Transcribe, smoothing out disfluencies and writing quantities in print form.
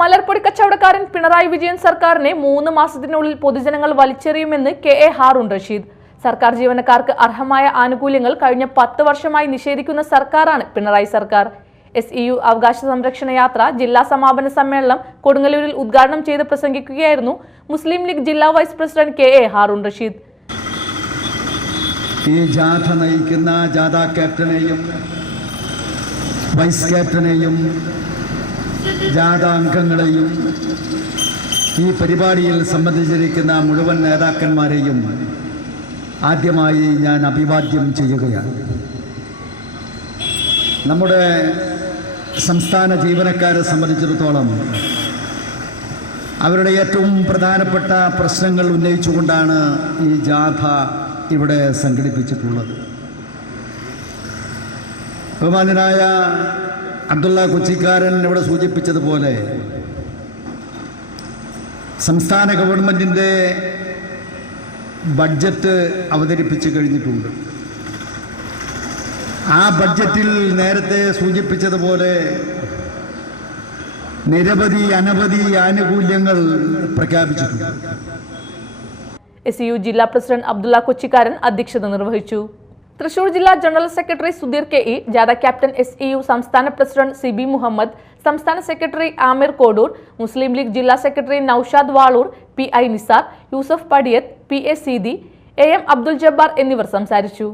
മലർപ്പൊടി കച്ചവടക്കാരൻ പിണറായി വിജയൻ സർക്കാരിനെ 3 മാസത്തിനുള്ളിൽ പൊതുജനങ്ങൾ വലിച്ചെറിയുമെന്ന് കെ.എ. ഹാറൂൺ റഷീദ്. സർക്കാർ ജീവനക്കാർക്ക് അർഹമായ ആനുകൂല്യങ്ങൾ കഴിഞ്ഞ 10 വർഷമായി നിഷേധിക്കുന്ന സർക്കാരാണ് പിണറായി സർക്കാർ. SEU അവകാശ സംരക്ഷണ യാത്ര ജില്ലാ സമാപന സമ്മേളനം കൊടുങ്ങല്ലൂരിൽ ഉദ്ഘാടനം ചെയ്ത് പ്രസംഗിക്കുകയായിരുന്നു മുസ്ലിം ലീഗ് ജില്ലാ vice president K A. Haroon Rasheed. ഈ ജാഥ നയിക്കുന്ന ജാഥ ക്യാപ്റ്റനെയും വൈസ് ക്യാപ്റ്റനെയും ജാഥ അംഗങ്ങളെയും ഈ പരിപാടിയിൽ സംബന്ധിച്ചിരിക്കുന്ന മുഴുവൻ നേതാക്കന്മാരെയും ആദ്യമായി ഞാൻ അഭിവാദ്യം ചെയ്യുകയാണ്. നമ്മുടെ സംസ്ഥാന ജീവനക്കാരെ സംബന്ധിച്ചിടത്തോളം അവരുടെ ഏറ്റവും പ്രധാനപ്പെട്ട പ്രശ്നങ്ങൾ ഉന്നയിച്ചുകൊണ്ടാണ് ഈ ജാഥ ഇവിടെ സംഘടിപ്പിച്ചിട്ടുള്ളത്. ബഹുമാന്യനായ അബ്ദുള്ള കൊച്ചിക്കാരൻ ഇവിടെ സൂചിപ്പിച്ചതുപോലെ സംസ്ഥാന ഗവൺമെൻറ്റിൻ്റെ ബഡ്ജറ്റ് അവതരിപ്പിച്ചു കഴിഞ്ഞിട്ടുണ്ട്. ആ ബഡ്ജറ്റിൽ നേരത്തെ സൂചിപ്പിച്ചതുപോലെ അനവധി ആനുകൂല്യങ്ങൾ പ്രഖ്യാപിച്ചിട്ടുണ്ട്. SEU ജില്ലാ പ്രസിഡന്റ് അബ്ദുള്ള കൊച്ചിക്കാരൻ അധ്യക്ഷത നിർവഹിച്ചു. തൃശൂർ ജില്ലാ ജനറൽ സെക്രട്ടറി സുധീർ കെ.ഇ, ജാഥ ക്യാപ്റ്റൻ SEU സംസ്ഥാന പ്രസിഡന്റ് CB മുഹമ്മദ്, സംസ്ഥാന സെക്രട്ടറി ആമിർ കോഡൂർ, മുസ്ലിം ലീഗ് ജില്ലാ secretary Noushad Valur, PI Nisar, Yusuf Padiyath, PA Seethi, AM Abdul Jabbar എന്നിവർ സംസാരിച്ചു.